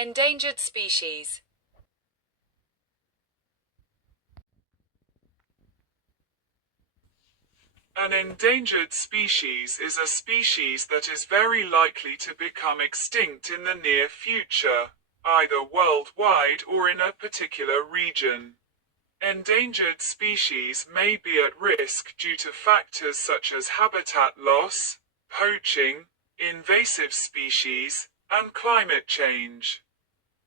Endangered species. An endangered species is a species that is very likely to become extinct in the near future, either worldwide or in a particular region. Endangered species may be at risk due to factors such as habitat loss, poaching, invasive species, and climate change.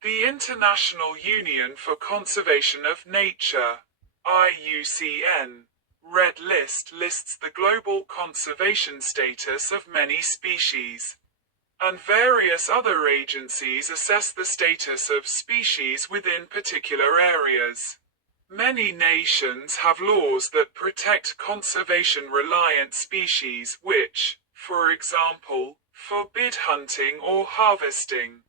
The International Union for Conservation of Nature, IUCN, Red List lists the global conservation status of many species, and various other agencies assess the status of species within particular areas. Many nations have laws that protect conservation-reliant species which, for example, forbid hunting or harvesting,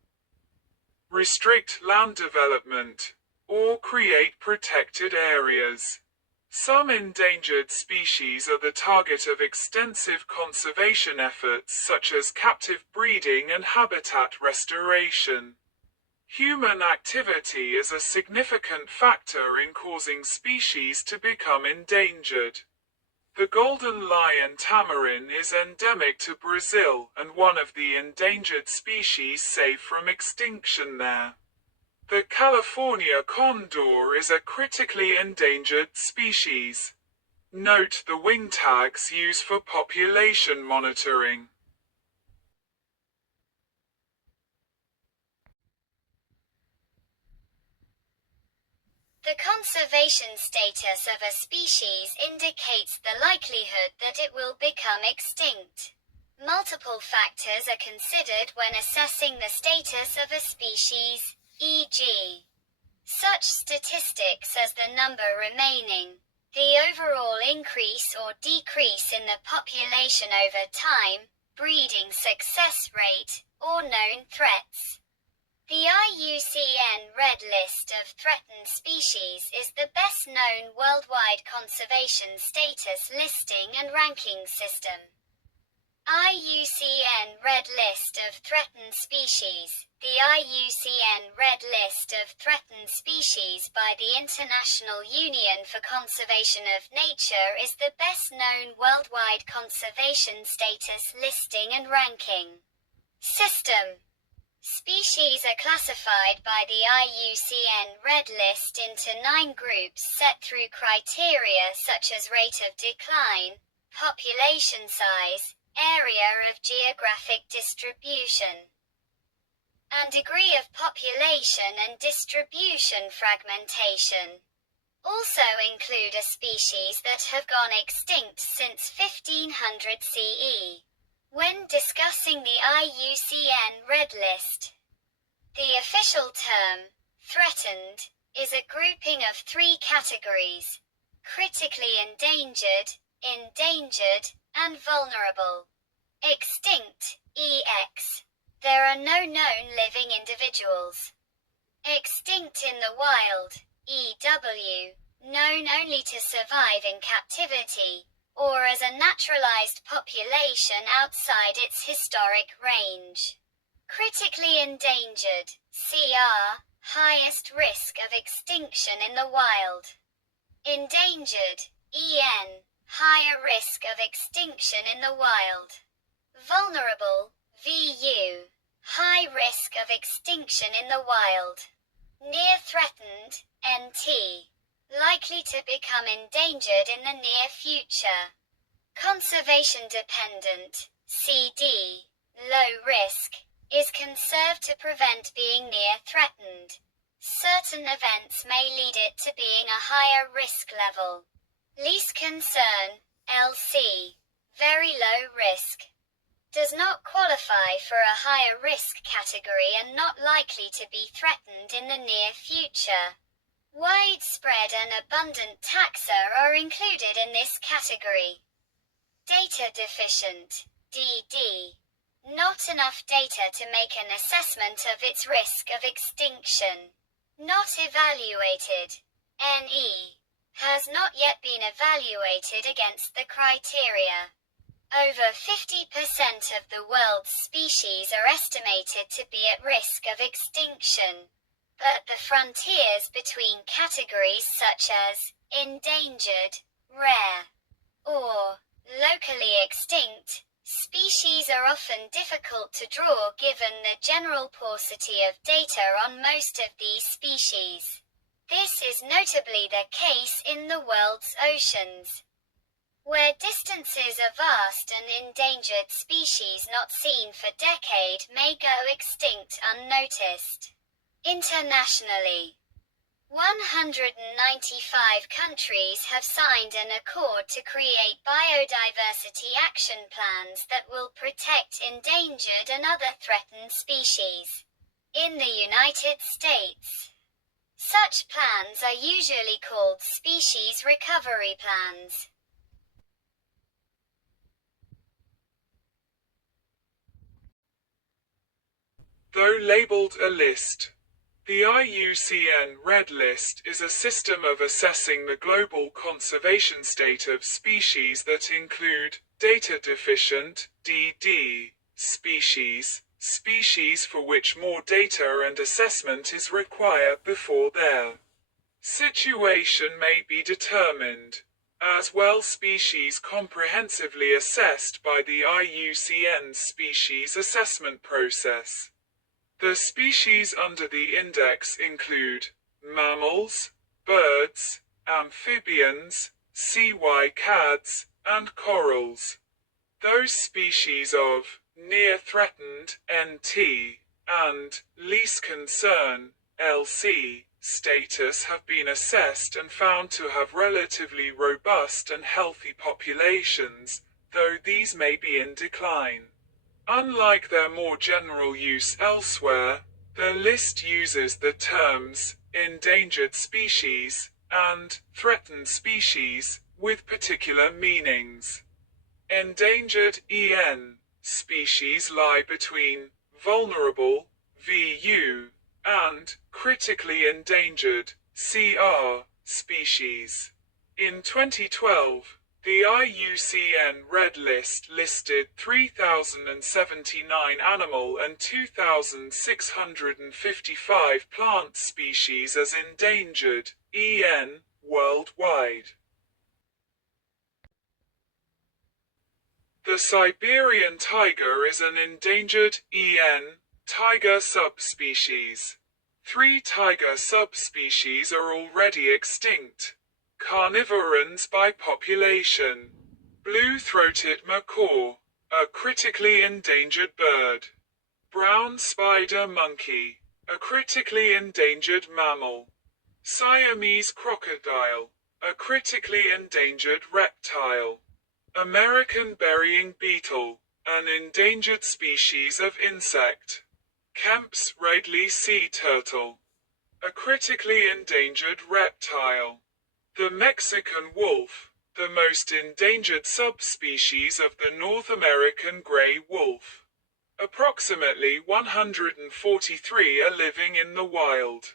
restrict land development, or create protected areas. Some endangered species are the target of extensive conservation efforts such as captive breeding and habitat restoration. Human activity is a significant factor in causing species to become endangered. The golden lion tamarin is endemic to Brazil and one of the endangered species safe from extinction there. The California condor is a critically endangered species. Note the wing tags used for population monitoring. The conservation status of a species indicates the likelihood that it will become extinct. Multiple factors are considered when assessing the status of a species, e.g., such statistics as the number remaining, the overall increase or decrease in the population over time, breeding success rate, or known threats. The IUCN Red List of Threatened Species is the best-known worldwide conservation status listing and ranking system. IUCN Red List of Threatened Species. The IUCN Red List of Threatened Species by the International Union for Conservation of Nature is the best-known worldwide conservation status listing and ranking system. Species are classified by the IUCN Red List into 9 groups set through criteria such as rate of decline, population size, area of geographic distribution, and degree of population and distribution fragmentation. Also include a species that have gone extinct since 1500 CE. When discussing the IUCN Red List, the official term, threatened, is a grouping of 3 categories: critically endangered, endangered, and vulnerable. Extinct, EX. There are no known living individuals. Extinct in the wild, EW. Known only to survive in captivity, or as a naturalized population outside its historic range. Critically endangered, CR, highest risk of extinction in the wild. Endangered, EN, higher risk of extinction in the wild. Vulnerable, VU, high risk of extinction in the wild. Near threatened, NT, likely to become endangered in the near future. Conservation dependent, CD, low risk, is conserved to prevent being near threatened. Certain events may lead it to being a higher risk level. Least concern, LC, very low risk. Does not qualify for a higher risk category and not likely to be threatened in the near future. Widespread and abundant taxa are included in this category. Data deficient, DD. Not enough data to make an assessment of its risk of extinction. Not evaluated, NE. Has not yet been evaluated against the criteria. Over 50% of the world's species are estimated to be at risk of extinction. But the frontiers between categories such as endangered, rare, or locally extinct species are often difficult to draw given the general paucity of data on most of these species. This is notably the case in the world's oceans, where distances are vast and endangered species not seen for decades may go extinct unnoticed. Internationally, 195 countries have signed an accord to create biodiversity action plans that will protect endangered and other threatened species. In the United States, such plans are usually called species recovery plans. Though labeled a list, the IUCN Red List is a system of assessing the global conservation state of species that include data deficient (DD) species, species for which more data and assessment is required before their situation may be determined, as well species comprehensively assessed by the IUCN species assessment process. The species under the index include mammals, birds, amphibians, cycads, and corals. Those species of near threatened (NT) and least concern (LC) status have been assessed and found to have relatively robust and healthy populations, though these may be in decline. Unlike their more general use elsewhere, the list uses the terms endangered species and threatened species with particular meanings. Endangered (EN) species lie between vulnerable (VU) and critically endangered (CR) species. In 2012, the IUCN Red List listed 3,079 animal and 2,655 plant species as endangered (EN) worldwide. The Siberian tiger is an endangered (EN) tiger subspecies. 3 tiger subspecies are already extinct. Carnivorans by population. Blue-throated macaw, a critically endangered bird. Brown spider monkey, a critically endangered mammal. Siamese crocodile, a critically endangered reptile. American burying beetle, an endangered species of insect. Kemp's Ridley sea turtle, a critically endangered reptile. The Mexican wolf, the most endangered subspecies of the North American gray wolf. Approximately 143 are living in the wild.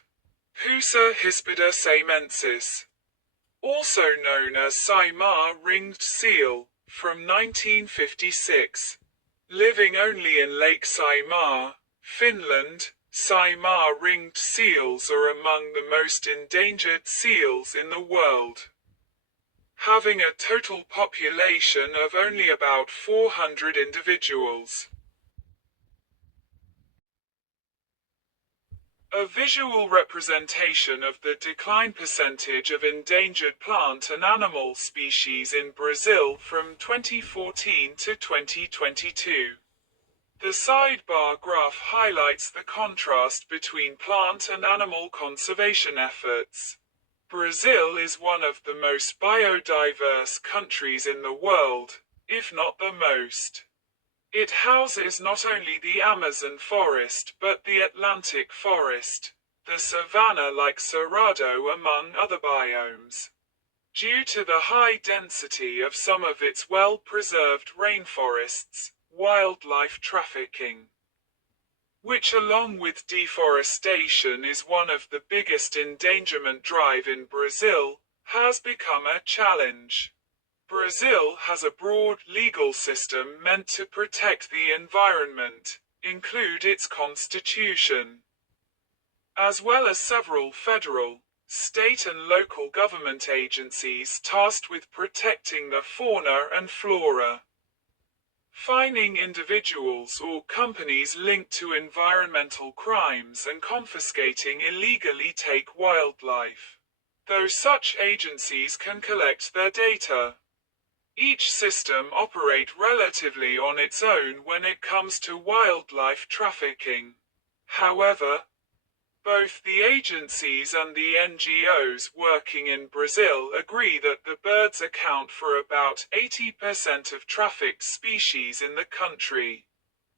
Pusa hispida samensis, also known as Saimaa ringed seal, from 1956. Living only in Lake Saimaa, Finland, Saimaa ringed seals are among the most endangered seals in the world, having a total population of only about 400 individuals. A visual representation of the decline percentage of endangered plant and animal species in Brazil from 2014 to 2022. The sidebar graph highlights the contrast between plant and animal conservation efforts. Brazil is one of the most biodiverse countries in the world, if not the most. It houses not only the Amazon forest but the Atlantic forest, the savanna like Cerrado among other biomes. Due to the high density of some of its well-preserved rainforests, wildlife trafficking, which along with deforestation is one of the biggest endangerment drive in Brazil, has become a challenge. Brazil has a broad legal system meant to protect the environment, include its constitution, as well as several federal, state and local government agencies tasked with protecting the fauna and flora. Fining individuals or companies linked to environmental crimes and confiscating illegally take wildlife. Though such agencies can collect their data, each system operates relatively on its own when it comes to wildlife trafficking. However, both the agencies and the NGOs working in Brazil agree that the birds account for about 80% of trafficked species in the country.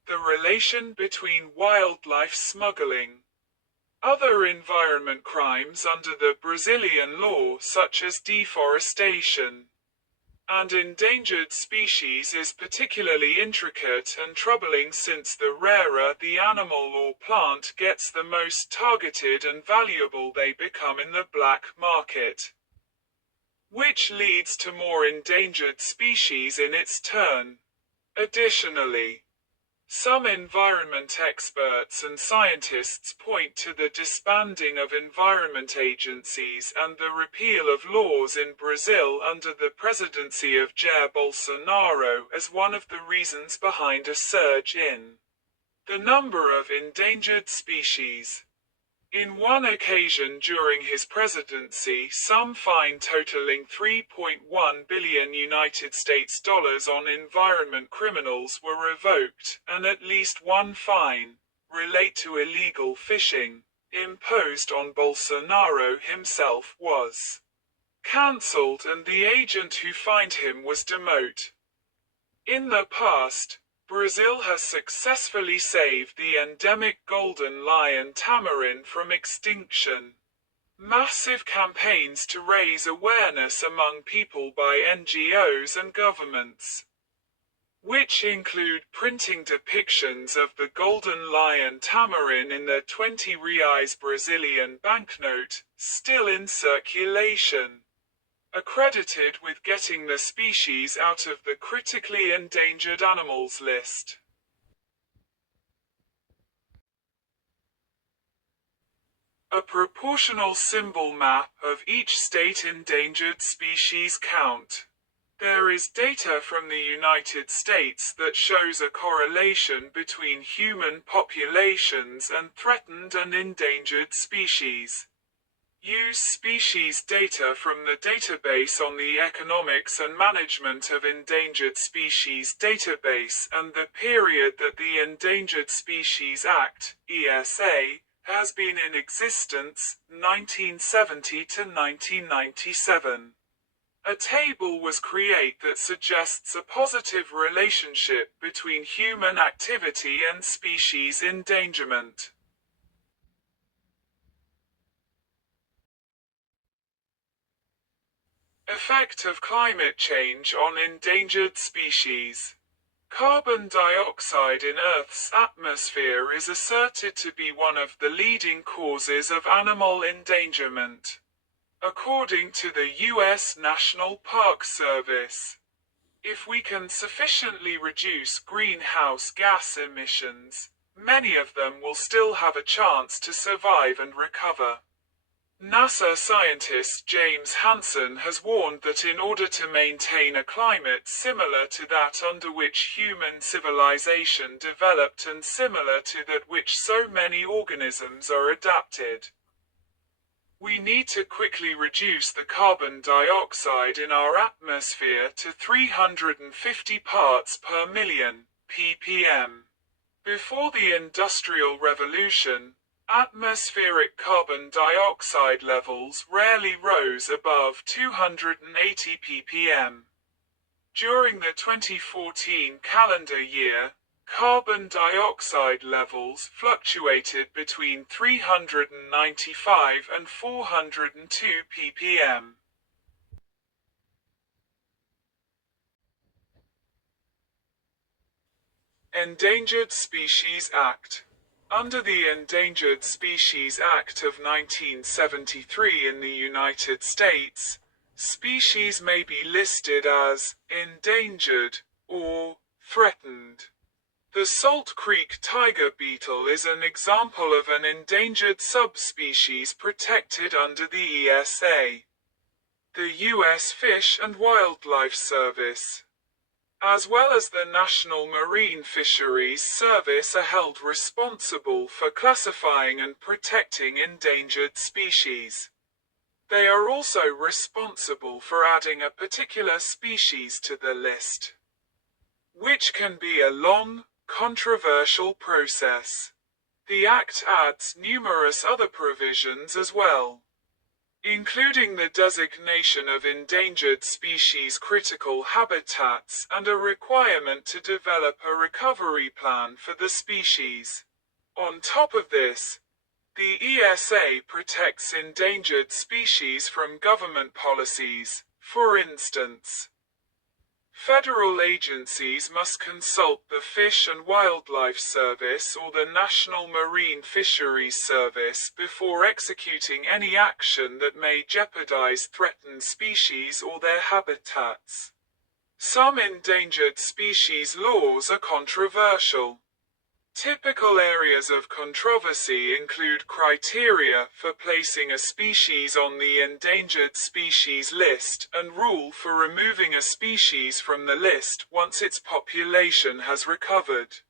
The relation between wildlife smuggling, other environment crimes under the Brazilian law such as deforestation, and endangered species is particularly intricate and troubling since the rarer the animal or plant gets, the most targeted and valuable they become in the black market, which leads to more endangered species in its turn. Additionally, some environment experts and scientists point to the disbanding of environment agencies and the repeal of laws in Brazil under the presidency of Jair Bolsonaro as one of the reasons behind a surge in the number of endangered species. In one occasion during his presidency, some fine totaling $3.1 billion United States dollars on environment criminals were revoked, and at least one fine, relate to illegal fishing, imposed on Bolsonaro himself, was cancelled and the agent who fined him was demoted. In the past, Brazil has successfully saved the endemic golden lion tamarin from extinction. Massive campaigns to raise awareness among people by NGOs and governments, which include printing depictions of the golden lion tamarin in the 20 reais Brazilian banknote, still in circulation, accredited with getting the species out of the critically endangered animals list. A proportional symbol map of each state endangered species count. There is data from the United States that shows a correlation between human populations and threatened and endangered species. Use species data from the database on the Economics and Management of Endangered Species database and the period that the Endangered Species Act, ESA, has been in existence, 1970 to 1997. A table was created that suggests a positive relationship between human activity and species endangerment. Effect of climate change on endangered species. Carbon dioxide in Earth's atmosphere is asserted to be one of the leading causes of animal endangerment, according to the U.S. National Park Service. If we can sufficiently reduce greenhouse gas emissions, many of them will still have a chance to survive and recover. NASA scientist James Hansen has warned that in order to maintain a climate similar to that under which human civilization developed and similar to that which so many organisms are adapted, we need to quickly reduce the carbon dioxide in our atmosphere to 350 parts per million, ppm. Before the Industrial Revolution, atmospheric carbon dioxide levels rarely rose above 280 ppm. During the 2014 calendar year, carbon dioxide levels fluctuated between 395 and 402 ppm. Endangered Species Act. Under the Endangered Species Act of 1973 in the United States, Species may be listed as endangered or threatened. The Salt Creek tiger beetle is an example of an endangered subspecies protected under the ESA. The U.S. Fish and Wildlife Service, as well as the National Marine Fisheries Service, are held responsible for classifying and protecting endangered species. They are also responsible for adding a particular species to the list, which can be a long, controversial process. The Act adds numerous other provisions as well, including the designation of endangered species critical habitats and a requirement to develop a recovery plan for the species. On top of this, the ESA protects endangered species from government policies. For instance, federal agencies must consult the Fish and Wildlife Service or the National Marine Fisheries Service before executing any action that may jeopardize threatened species or their habitats. Some endangered species laws are controversial. Typical areas of controversy include criteria for placing a species on the endangered species list and rule for removing a species from the list once its population has recovered.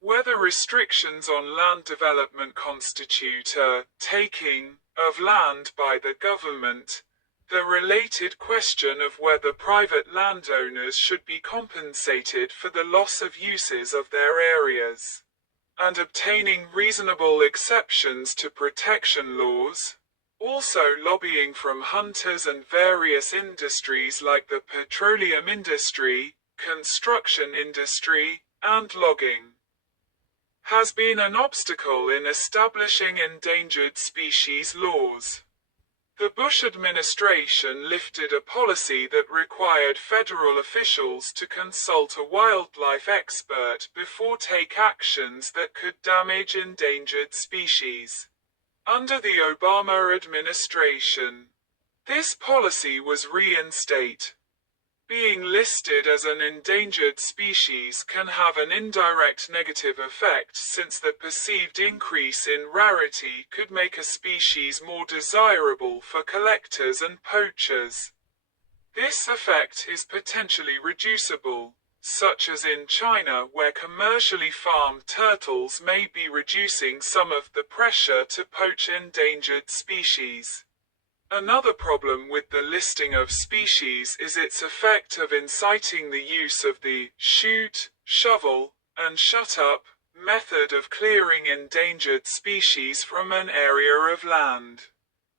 Whether restrictions on land development constitute a taking of land by the government, the related question of whether private landowners should be compensated for the loss of uses of their areas, and obtaining reasonable exceptions to protection laws. Also lobbying from hunters and various industries like the petroleum industry, construction industry, and logging has been an obstacle in establishing endangered species laws. The Bush administration lifted a policy that required federal officials to consult a wildlife expert before take actions that could damage endangered species. Under the Obama administration, this policy was reinstated. Being listed as an endangered species can have an indirect negative effect since the perceived increase in rarity could make a species more desirable for collectors and poachers. This effect is potentially reducible, such as in China where commercially farmed turtles may be reducing some of the pressure to poach endangered species. Another problem with the listing of species is its effect of inciting the use of the shoot, shovel, and shut up method of clearing endangered species from an area of land.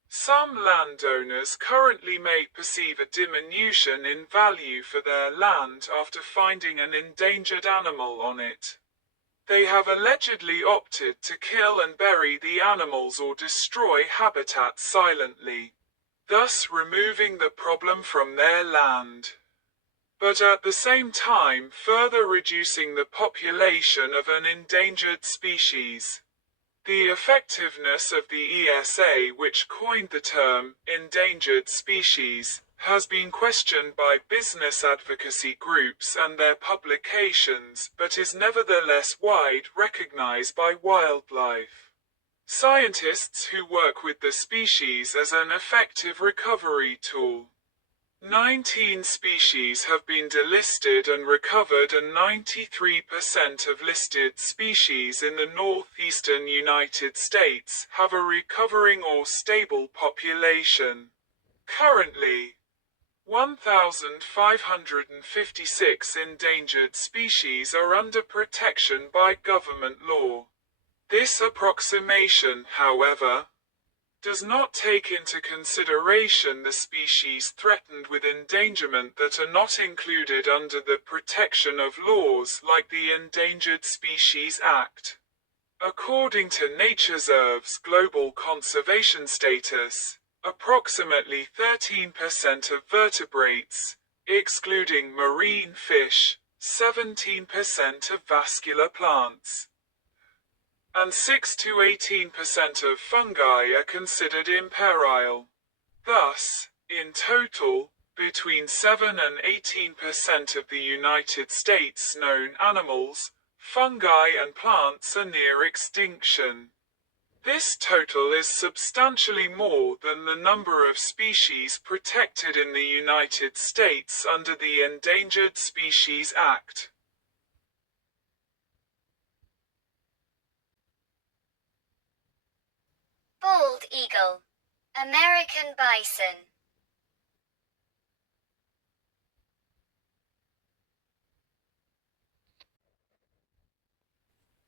Some landowners currently may perceive a diminution in value for their land after finding an endangered animal on it. They have allegedly opted to kill and bury the animals or destroy habitat silently, thus removing the problem from their land, but at the same time further reducing the population of an endangered species. The effectiveness of the ESA, which coined the term endangered species, has been questioned by business advocacy groups and their publications, but is nevertheless widely recognized by wildlife scientists who work with the species as an effective recovery tool. 19 species have been delisted and recovered, and 93% of listed species in the northeastern United States have a recovering or stable population. Currently, 1,556 endangered species are under protection by government law. This approximation, however, does not take into consideration the species threatened with endangerment that are not included under the protection of laws like the Endangered Species Act. According to NatureServe's global conservation status, approximately 13% of vertebrates, excluding marine fish, 17% of vascular plants, and 6 to 18% of fungi are considered imperile. Thus, In total, between 7 and 18% of the United States known animals, fungi and plants are near extinction. This total is substantially more than the number of species protected in the United States under the Endangered Species Act. Bald eagle. American bison.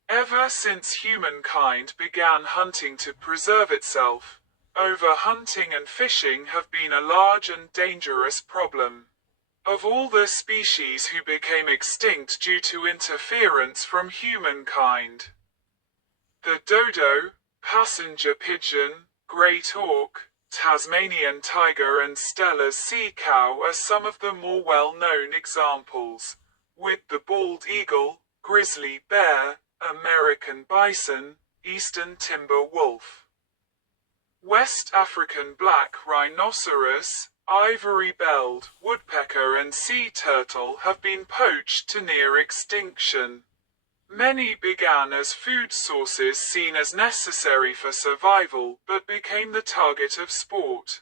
Ever since humankind began hunting to preserve itself, overhunting and fishing have been a large and dangerous problem. Of all the species who became extinct due to interference from humankind, the dodo, passenger pigeon, great auk, Tasmanian tiger and Stella's sea cow are some of the more well-known examples, with the bald eagle, grizzly bear, American bison, eastern timber wolf, West African black rhinoceros, ivory-belled woodpecker and sea turtle have been poached to near extinction. Many began as food sources seen as necessary for survival but became the target of sport.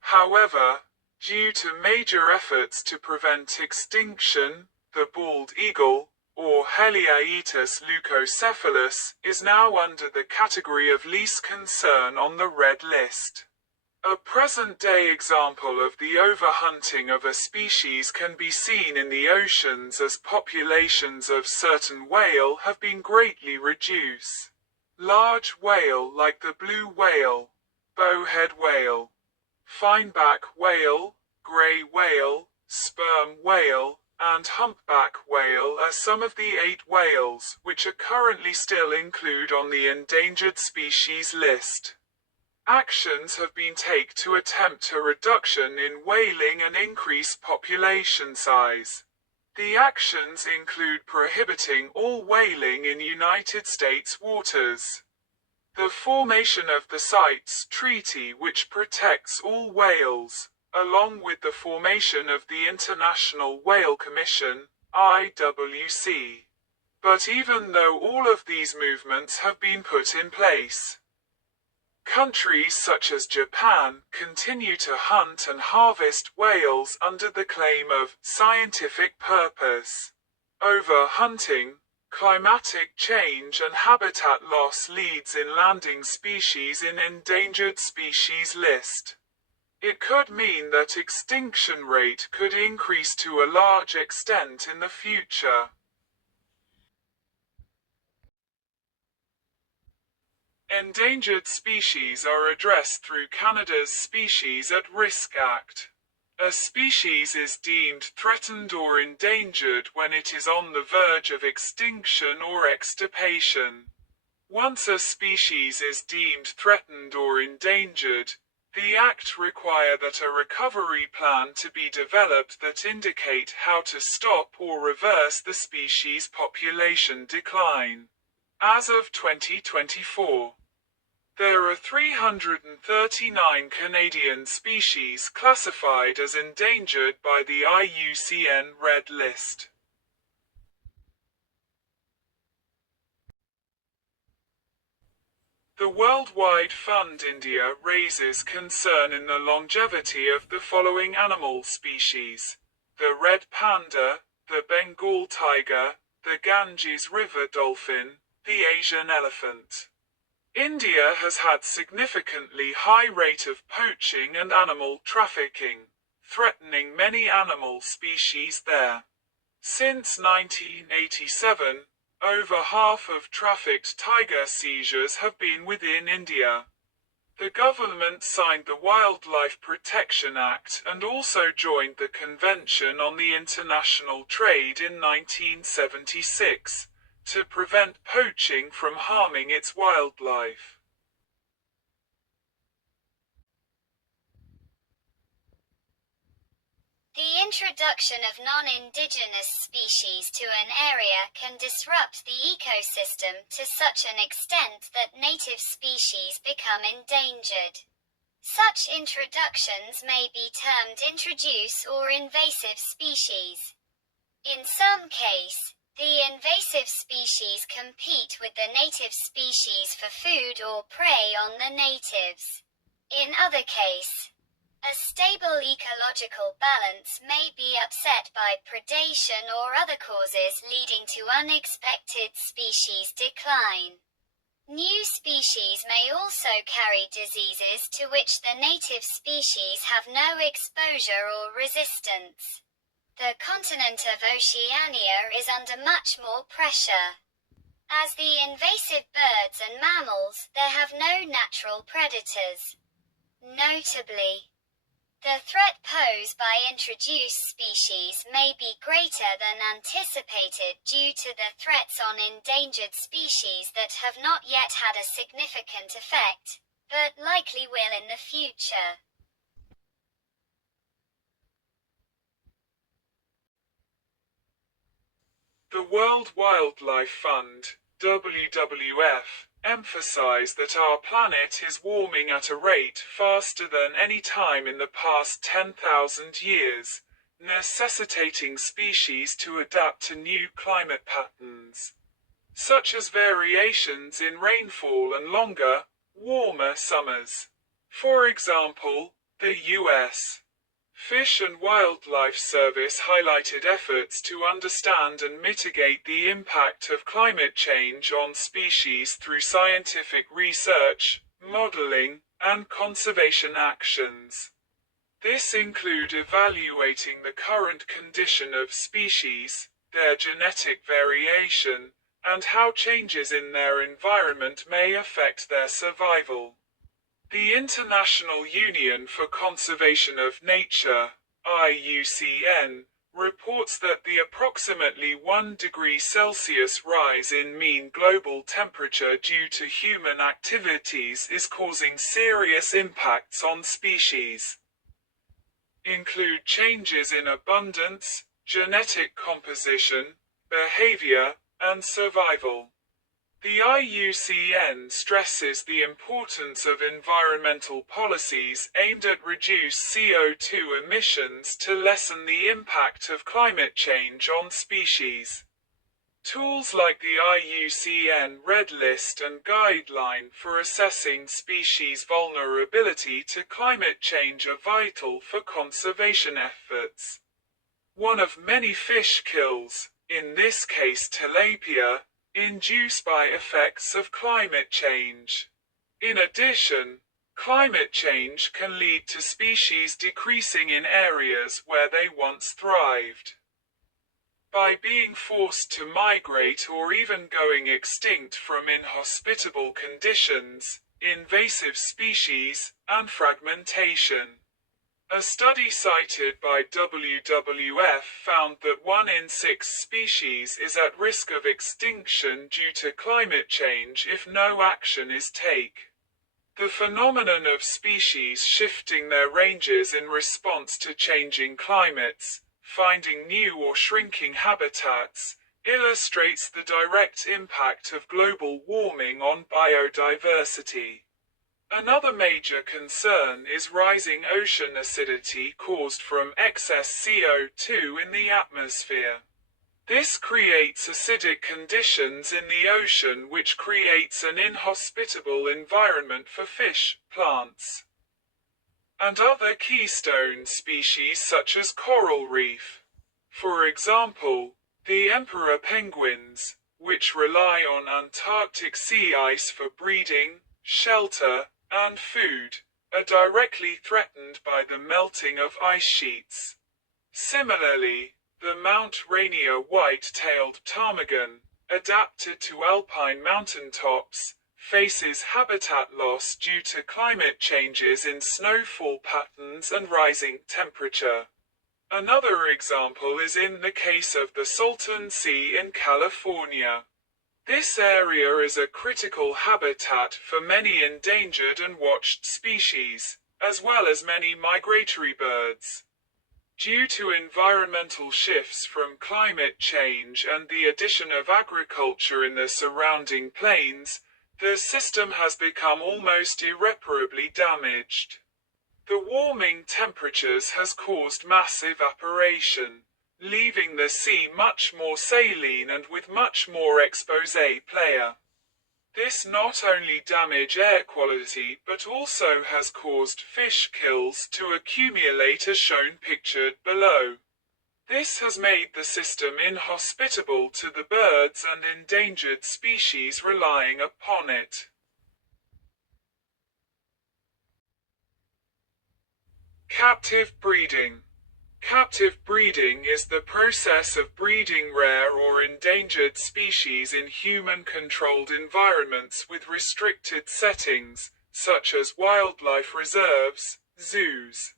However, due to major efforts to prevent extinction, the bald eagle, or Heliaeetus leucocephalus, is now under the category of least concern on the red list. A present-day example of the overhunting of a species can be seen in the oceans as populations of certain whale have been greatly reduced. Large whale like the blue whale, bowhead whale, fineback whale, grey whale, sperm whale, and humpback whale are some of the 8 whales which are currently still included on the endangered species list. Actions have been taken to attempt a reduction in whaling and increase population size. The actions include prohibiting all whaling in United States waters, the formation of the CITES Treaty which protects all whales, along with the formation of the International Whale Commission, IWC. But even though all of these movements have been put in place, countries such as Japan continue to hunt and harvest whales under the claim of scientific purpose. Overhunting, climatic change and habitat loss leads in landing species in endangered species list. It could mean that extinction rate could increase to a large extent in the future. Endangered species are addressed through Canada's Species at Risk Act. A species is deemed threatened or endangered when it is on the verge of extinction or extirpation. Once a species is deemed threatened or endangered, the Act requires that a recovery plan to be developed that indicate how to stop or reverse the species population decline. As of 2024, there are 339 Canadian species classified as endangered by the IUCN Red List. The Worldwide Fund India raises concern in the longevity of the following animal species: the red panda, the Bengal tiger, the Ganges river dolphin, the Asian elephant. India has had significantly high rate of poaching and animal trafficking, threatening many animal species there. Since 1987, over half of trafficked tiger seizures have been within India. The government signed the Wildlife Protection Act and also joined the Convention on the International Trade in 1976. To prevent poaching from harming its wildlife. The introduction of non-indigenous species to an area can disrupt the ecosystem to such an extent that native species become endangered. Such introductions may be termed introduce or invasive species. In some case, the invasive species compete with the native species for food or prey on the natives. In other case, a stable ecological balance may be upset by predation or other causes leading to unexpected species decline. New species may also carry diseases to which the native species have no exposure or resistance. The continent of Oceania is under much more pressure. As the invasive birds and mammals, they have no natural predators. Notably, the threat posed by introduced species may be greater than anticipated due to the threats on endangered species that have not yet had a significant effect, but likely will in the future. The World Wildlife Fund, WWF, emphasized that our planet is warming at a rate faster than any time in the past 10,000 years, necessitating species to adapt to new climate patterns, such as variations in rainfall and longer, warmer summers. For example, the U.S. Fish and Wildlife Service highlighted efforts to understand and mitigate the impact of climate change on species through scientific research, modeling, and conservation actions. This include evaluating the current condition of species, their genetic variation, and how changes in their environment may affect their survival. The International Union for Conservation of Nature, IUCN, reports that the approximately 1 degree Celsius rise in mean global temperature due to human activities is causing serious impacts on species. Include changes in abundance, genetic composition, behavior, and survival. The IUCN stresses the importance of environmental policies aimed at reduce CO2 emissions to lessen the impact of climate change on species. Tools like the IUCN Red List and Guideline for assessing species vulnerability to climate change are vital for conservation efforts. One of many fish kills, in this case tilapia, induced by effects of climate change. In addition, climate change can lead to species decreasing in areas where they once thrived. By being forced to migrate or even going extinct from inhospitable conditions, invasive species, and fragmentation. A study cited by WWF found that 1 in 6 species is at risk of extinction due to climate change if no action is taken. The phenomenon of species shifting their ranges in response to changing climates, finding new or shrinking habitats, illustrates the direct impact of global warming on biodiversity. Another major concern is rising ocean acidity caused from excess CO2 in the atmosphere. This creates acidic conditions in the ocean which creates an inhospitable environment for fish, plants, and other keystone species such as coral reef. For example, the emperor penguins, which rely on Antarctic sea ice for breeding, shelter, and food, are directly threatened by the melting of ice sheets. Similarly, the Mount Rainier white-tailed ptarmigan, adapted to alpine mountaintops, faces habitat loss due to climate changes in snowfall patterns and rising temperature. Another example is in the case of the Salton Sea in California. This area is a critical habitat for many endangered and watched species, as well as many migratory birds. Due to environmental shifts from climate change and the addition of agriculture in the surrounding plains, the system has become almost irreparably damaged. The warming temperatures has caused mass evaporation, leaving the sea much more saline and with much more expose player. This not only damage air quality but also has caused fish kills to accumulate as shown pictured below. This has made the system inhospitable to the birds and endangered species relying upon it. Captive breeding. Captive breeding is the process of breeding rare or endangered species in human-controlled environments with restricted settings, such as wildlife reserves, zoos,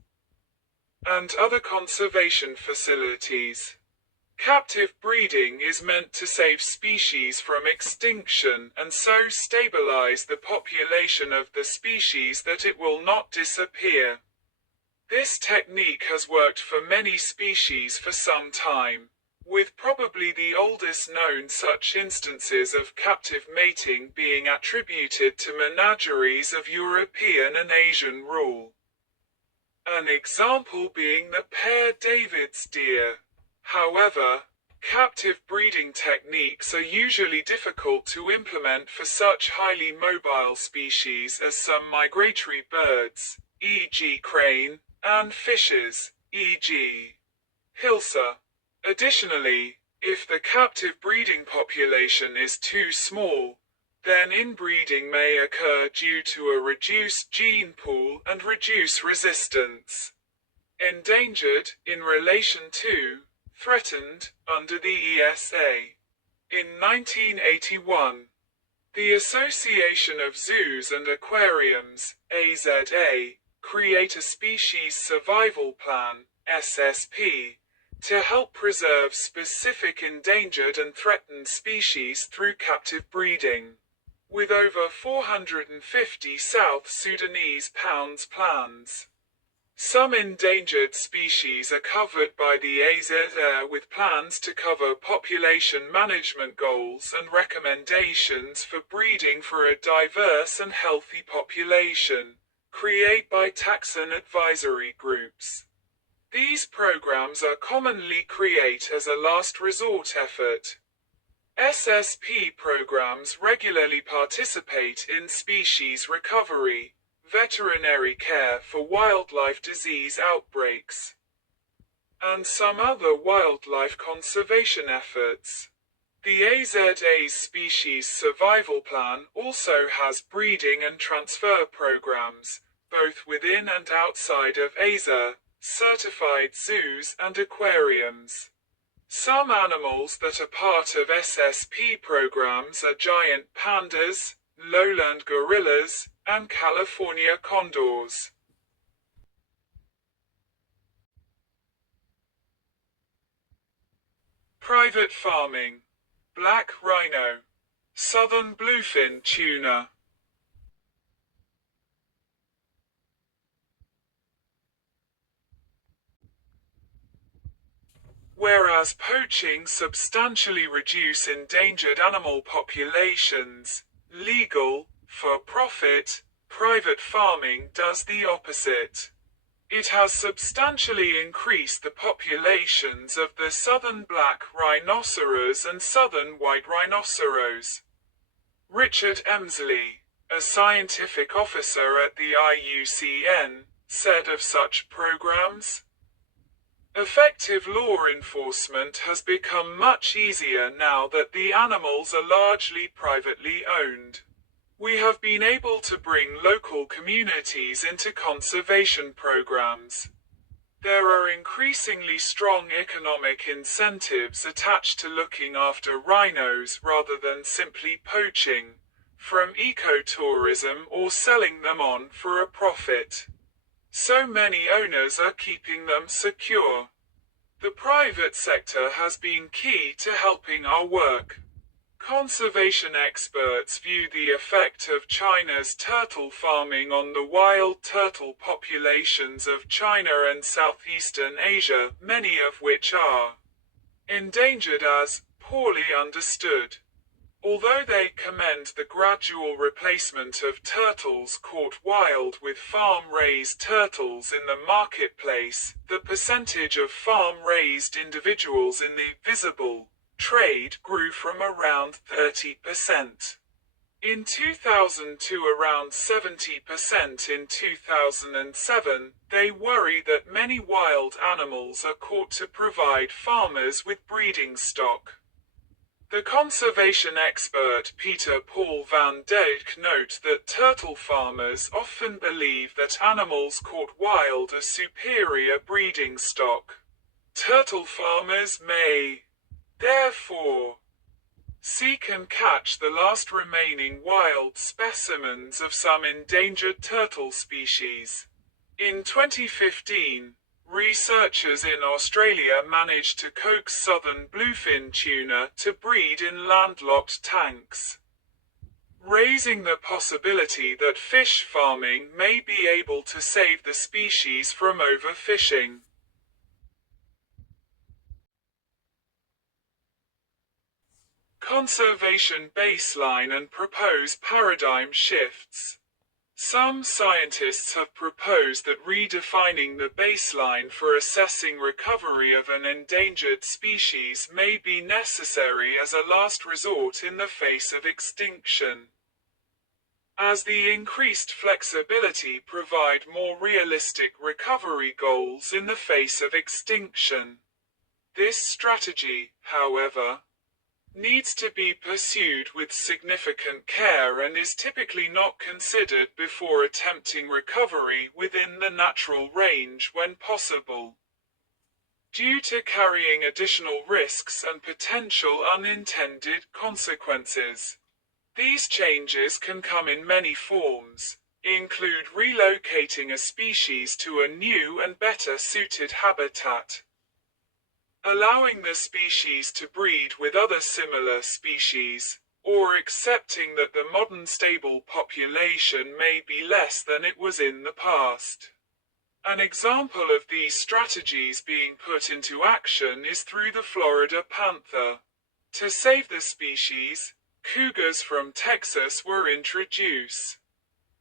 and other conservation facilities. Captive breeding is meant to save species from extinction and so stabilize the population of the species that it will not disappear. This technique has worked for many species for some time, with probably the oldest known such instances of captive mating being attributed to menageries of European and Asian rule. An example being the pair David's deer. However, captive breeding techniques are usually difficult to implement for such highly mobile species as some migratory birds, e.g. crane, and fishes, e.g. hilsa. Additionally, if the captive breeding population is too small, then inbreeding may occur due to a reduced gene pool and reduce resistance. Endangered, in relation to, threatened, under the ESA. In 1981, the Association of Zoos and Aquariums, AZA, create a Species Survival Plan, SSP, to help preserve specific endangered and threatened species through captive breeding. With over 450 South Sudanese pounds plans. Some endangered species are covered by the AZA with plans to cover population management goals and recommendations for breeding for a diverse and healthy population, created by taxon advisory groups. These programs are commonly created as a last resort effort. SSP programs regularly participate in species recovery, veterinary care for wildlife disease outbreaks, and some other wildlife conservation efforts. The AZA's Species Survival Plan also has breeding and transfer programs, both within and outside of AZA, certified zoos and aquariums. Some animals that are part of SSP programs are giant pandas, lowland gorillas, and California condors. Private farming. Black rhino. Southern bluefin tuna. Whereas poaching substantially reduces endangered animal populations, legal, for profit, private farming does the opposite. It has substantially increased the populations of the southern black rhinoceros and southern white rhinoceros. Richard Emsley, a scientific officer at the IUCN, said of such programs, "Effective law enforcement has become much easier now that the animals are largely privately owned. We have been able to bring local communities into conservation programs. There are increasingly strong economic incentives attached to looking after rhinos rather than simply poaching, from ecotourism or selling them on for a profit. So many owners are keeping them secure. The private sector has been key to helping our work." Conservation experts view the effect of China's turtle farming on the wild turtle populations of China and Southeastern Asia, many of which are endangered, as poorly understood. Although they commend the gradual replacement of turtles caught wild with farm-raised turtles in the marketplace, the percentage of farm-raised individuals in the visible trade grew from around 30% in 2000 to around 70% in 2007. They worry that many wild animals are caught to provide farmers with breeding stock. The conservation expert Peter Paul van Dijk notes that turtle farmers often believe that animals caught wild are superior breeding stock. Turtle farmers may, therefore, seek and catch the last remaining wild specimens of some endangered turtle species. In 2015, researchers in Australia managed to coax southern bluefin tuna to breed in landlocked tanks, raising the possibility that fish farming may be able to save the species from overfishing. Conservation baseline and proposed paradigm shifts. Some scientists have proposed that redefining the baseline for assessing recovery of an endangered species may be necessary as a last resort in the face of extinction, as the increased flexibility provide more realistic recovery goals in the face of extinction. This strategy, however, needs to be pursued with significant care and is typically not considered before attempting recovery within the natural range when possible, due to carrying additional risks and potential unintended consequences. These changes can come in many forms, include relocating a species to a new and better suited habitat, allowing the species to breed with other similar species, or accepting that the modern stable population may be less than it was in the past. An example of these strategies being put into action is through the Florida panther. To save the species, cougars from Texas were introduced,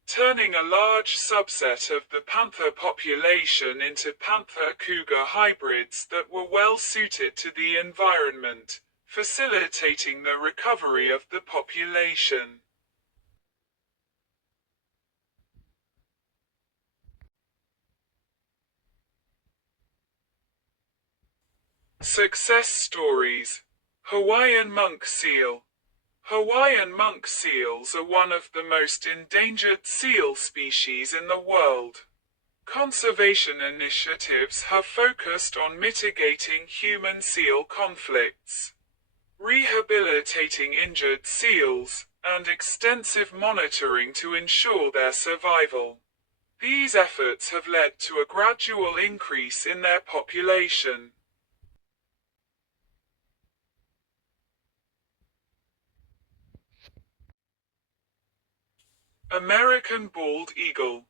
turning a large subset of the panther population into panther-cougar hybrids that were well suited to the environment, facilitating the recovery of the population. Success stories. Hawaiian monk seal. Hawaiian monk seals are one of the most endangered seal species in the world. Conservation initiatives have focused on mitigating human-seal conflicts, rehabilitating injured seals, and extensive monitoring to ensure their survival. These efforts have led to a gradual increase in their population. American bald eagle.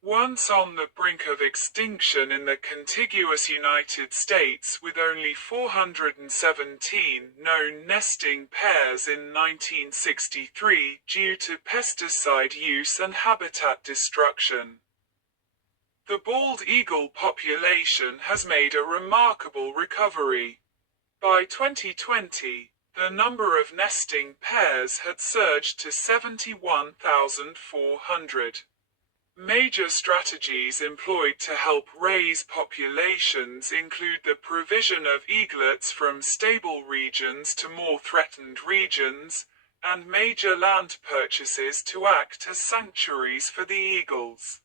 Once on the brink of extinction in the contiguous United States with only 417 known nesting pairs in 1963 due to pesticide use and habitat destruction, the bald eagle population has made a remarkable recovery. By 2020, the number of nesting pairs had surged to 71,400. Major strategies employed to help raise populations include the provision of eaglets from stable regions to more threatened regions, and major land purchases to act as sanctuaries for the eagles.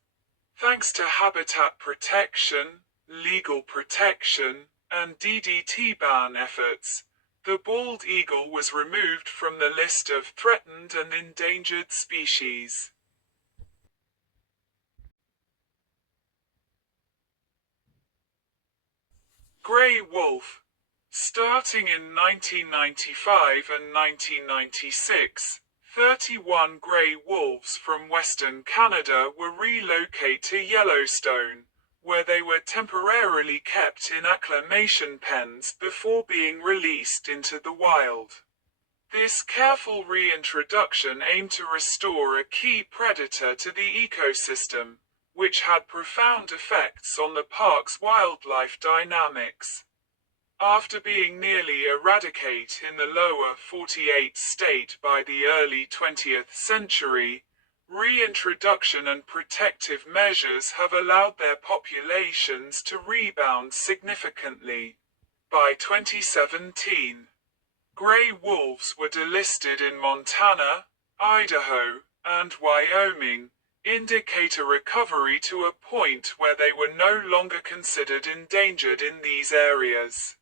Thanks to habitat protection, legal protection, and DDT ban efforts, the bald eagle was removed from the list of threatened and endangered species. Grey wolf. Starting in 1995 and 1996, 31 grey wolves from Western Canada were relocated to Yellowstone, where they were temporarily kept in acclimation pens before being released into the wild. This careful reintroduction aimed to restore a key predator to the ecosystem, which had profound effects on the park's wildlife dynamics. After being nearly eradicated in the lower 48 state by the early 20th century, reintroduction and protective measures have allowed their populations to rebound significantly. By 2017, gray wolves were delisted in Montana, Idaho, and Wyoming, indicate a recovery to a point where they were no longer considered endangered in these areas.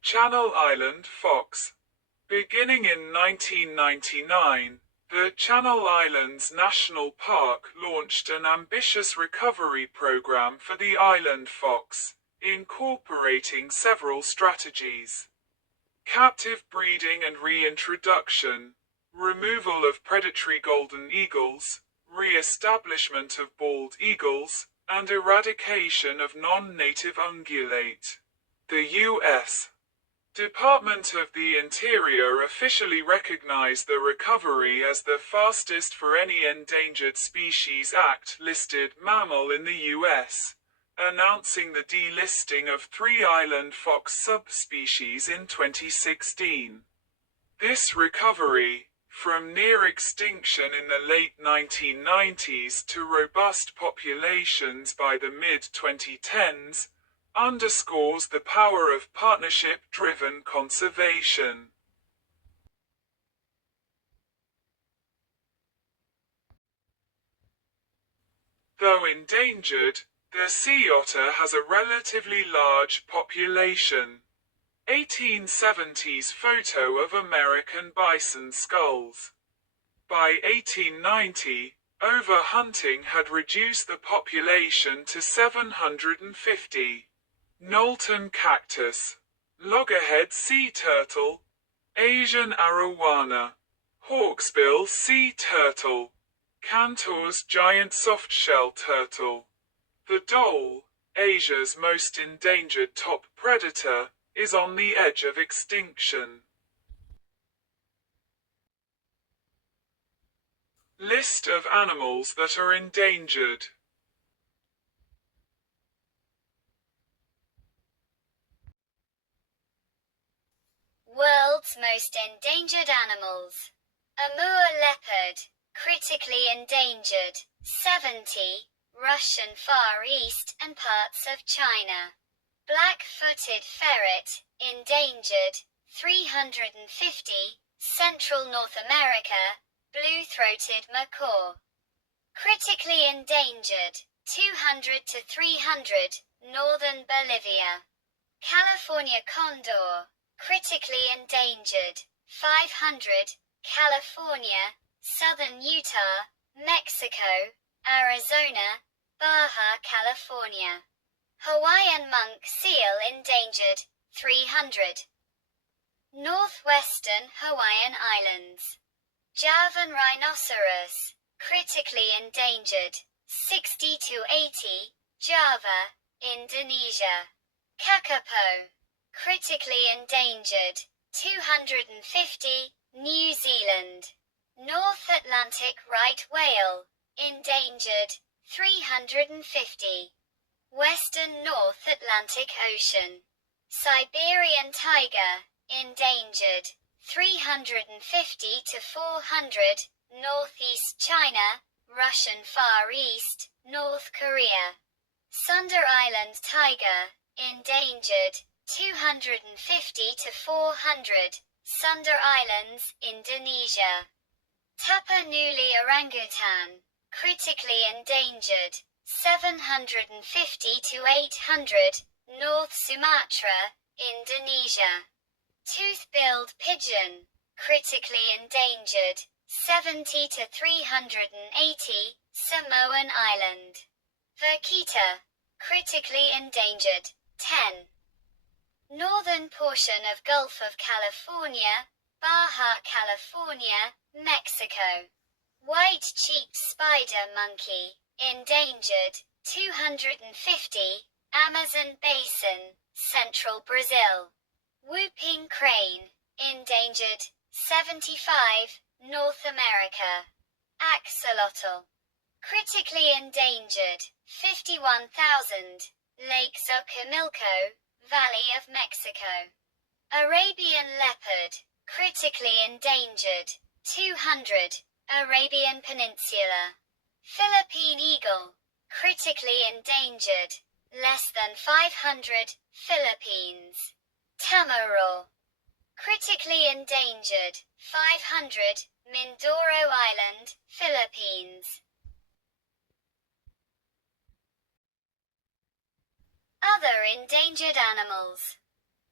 Channel Island fox. Beginning in 1999, the Channel Islands National Park launched an ambitious recovery program for the island fox, incorporating several strategies: captive breeding and reintroduction, removal of predatory golden eagles, re-establishment of bald eagles, and eradication of non-native ungulate. The U.S. Department of the Interior officially recognized the recovery as the fastest for any Endangered Species Act-listed mammal in the U.S., announcing the delisting of 3 island fox subspecies in 2016. This recovery, from near extinction in the late 1990s to robust populations by the mid-2010s, underscores the power of partnership-driven conservation. Though endangered, the sea otter has a relatively large population. 1870s photo of American bison skulls. By 1890, overhunting had reduced the population to 750. Knowlton cactus, loggerhead sea turtle, Asian arowana, hawksbill sea turtle, Cantor's giant softshell turtle. The dhole, Asia's most endangered top predator, is on the edge of extinction. List of animals that are endangered. World's most endangered animals. Amur leopard, critically endangered, 70, Russian Far East and parts of China. Black-footed ferret, endangered, 350, Central North America. Blue-throated macaw, critically endangered, 200 to 300, Northern Bolivia. California condor, critically endangered, 500, California, Southern Utah, Mexico, Arizona, Baja California. Hawaiian monk seal endangered, 300. Northwestern Hawaiian Islands. Javan rhinoceros, critically endangered, 60 to 80, Java, Indonesia. Kakapo, critically endangered, 250, New Zealand. North Atlantic right whale, endangered, 350. Western North Atlantic Ocean. Siberian tiger, endangered, 350 to 400, Northeast China, Russian Far East, North Korea. Sunda Island tiger, endangered, 250 to 400, Sunda Islands, Indonesia. Tapa Nuli orangutan, critically endangered, 750 to 800, North Sumatra, Indonesia. Tooth-billed pigeon, critically endangered, 70 to 380, Samoan Island. Vaquita, critically endangered, 10. Northern portion of Gulf of California, Baja California, Mexico. White-cheeked spider monkey, endangered, 250, Amazon Basin, Central Brazil. Whooping crane, endangered, 75, North America. Axolotl, critically endangered, 51,000, Lake Xochimilco, Valley of Mexico. Arabian leopard, critically endangered, 200, Arabian Peninsula. Philippine eagle, critically endangered, less than 500, Philippines. Tamarau, critically endangered, 500, Mindoro Island, Philippines. Other endangered animals.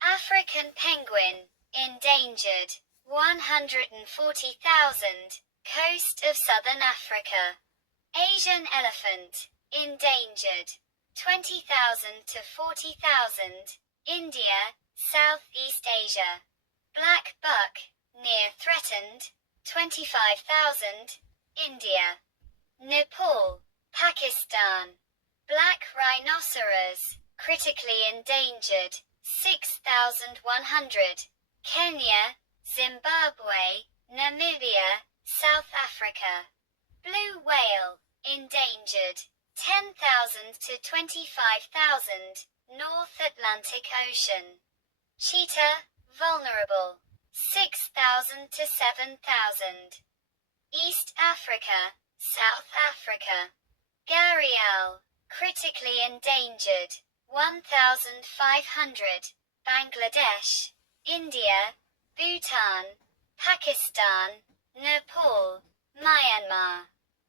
African penguin, endangered, 140,000, coast of southern Africa. Asian elephant, endangered, 20,000 to 40,000, India, Southeast Asia. Black buck, near threatened, 25,000, India. Nepal, Pakistan. Black rhinoceros, critically endangered, 6,100, Kenya, Zimbabwe, Namibia, South Africa. Blue whale, endangered, 10,000 to 25,000, North Atlantic Ocean. Cheetah, vulnerable, 6,000 to 7,000. East Africa, South Africa. Gharial, critically endangered, 1,500, Bangladesh, India, Bhutan, Pakistan, Nepal, Myanmar.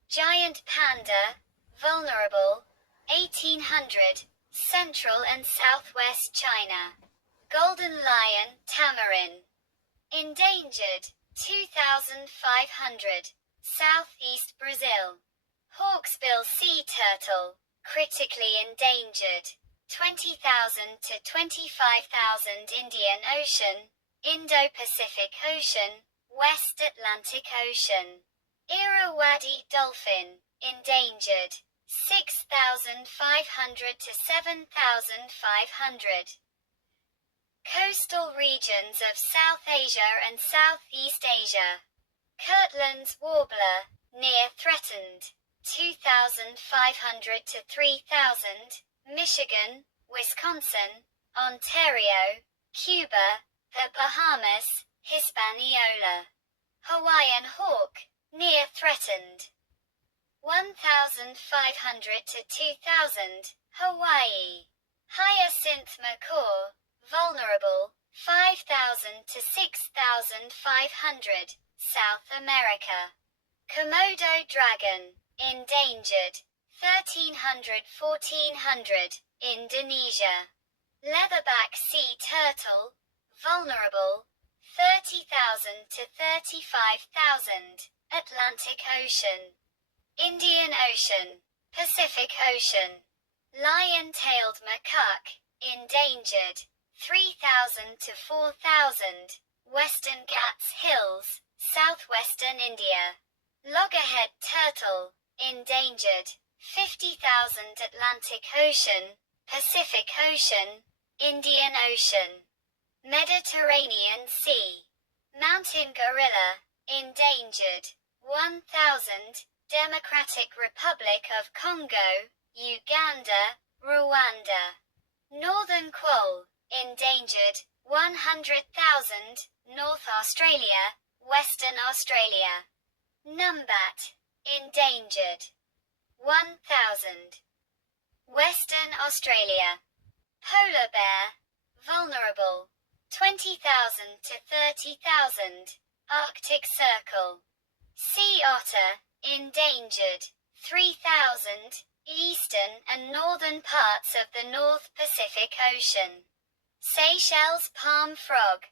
Giant panda, vulnerable, 1,800, Central and Southwest China. Golden lion, tamarin. Endangered, 2,500, Southeast Brazil. Hawksbill sea turtle, critically endangered, 20,000 to 25,000, Indian Ocean, Indo-Pacific Ocean, West Atlantic Ocean. Irrawaddy dolphin, endangered, 6,500 to 7,500. Coastal regions of South Asia and Southeast Asia. Kirtland's warbler, near threatened, 2,500 to 3,000, Michigan, Wisconsin, Ontario, Cuba, the Bahamas, Hispaniola. Hawaiian hawk, near threatened, 1,500 to 2,000, Hawaii. Hyacinth macaw, vulnerable, 5,000 to 6,500, South America. Komodo dragon, endangered, 1,300–1,400, Indonesia. Leatherback sea turtle, vulnerable, 30,000 to 35,000, Atlantic Ocean. Indian Ocean, Pacific Ocean. Lion-tailed macaque, endangered, 3,000 to 4,000, Western Ghats Hills, southwestern India. Loggerhead turtle, endangered, 50,000, Atlantic Ocean, Pacific Ocean, Indian Ocean. Mediterranean Sea. Mountain gorilla, endangered, 1,000, Democratic Republic of Congo, Uganda, Rwanda. Northern quoll, endangered, 100,000, North Australia, Western Australia. Numbat, endangered, 1,000. Western Australia. Polar bear, vulnerable, 20,000 to 30,000, Arctic Circle. Sea otter, endangered, 3,000, eastern and northern parts of the North Pacific Ocean. Seychelles palm frog,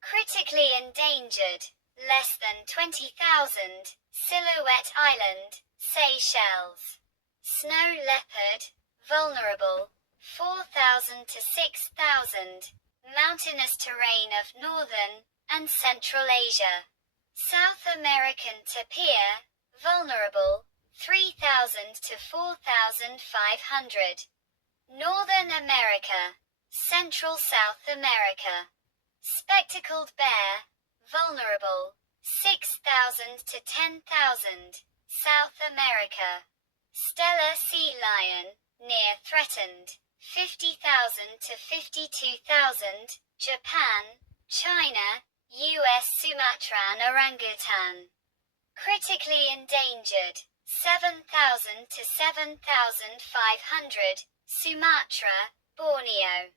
critically endangered, less than 20,000, Silhouette Island, Seychelles. Snow leopard, vulnerable, 4,000 to 6,000, mountainous terrain of northern and Central Asia. South American tapir, vulnerable, 3,000 to 4,500. Northern America. Central South America. Spectacled bear, vulnerable, 6,000 to 10,000. South America. Stellar sea lion, near threatened, 50,000 to 52,000. Japan, China, US Sumatran orangutan. Critically endangered, 7,000 to 7,500. Sumatra, Borneo.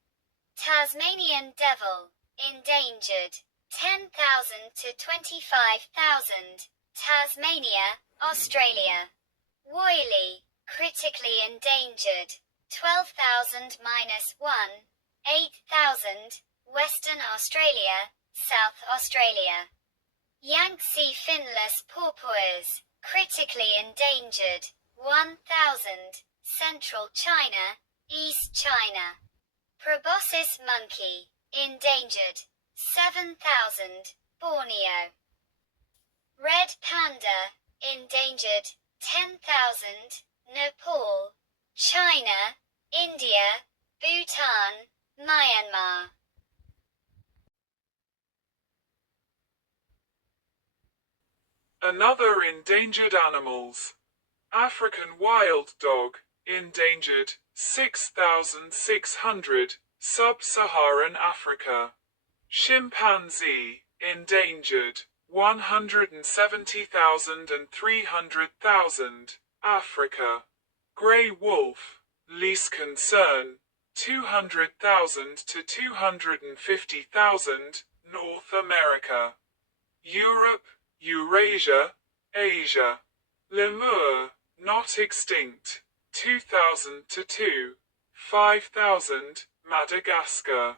Tasmanian devil, endangered, 10,000 to 25,000. Tasmania, Australia. Woylie, critically endangered, 12,000 -1, 8,000. Western Australia, South Australia. Yangtze finless porpoise, critically endangered, 1,000. Central China, East China. Proboscis monkey, endangered, 7,000. Borneo. Red panda, endangered, 10,000. Nepal, China, India, Bhutan, Myanmar. Another endangered animals. African wild dog, endangered, 6,600, Sub-Saharan Africa. Chimpanzee, endangered, 170,000 and 300,000, Africa. Grey wolf, least concern, 200,000 to 250,000, North America. Europe, Eurasia, Asia. Lemur, not extinct, 2,000 to 5,000, Madagascar.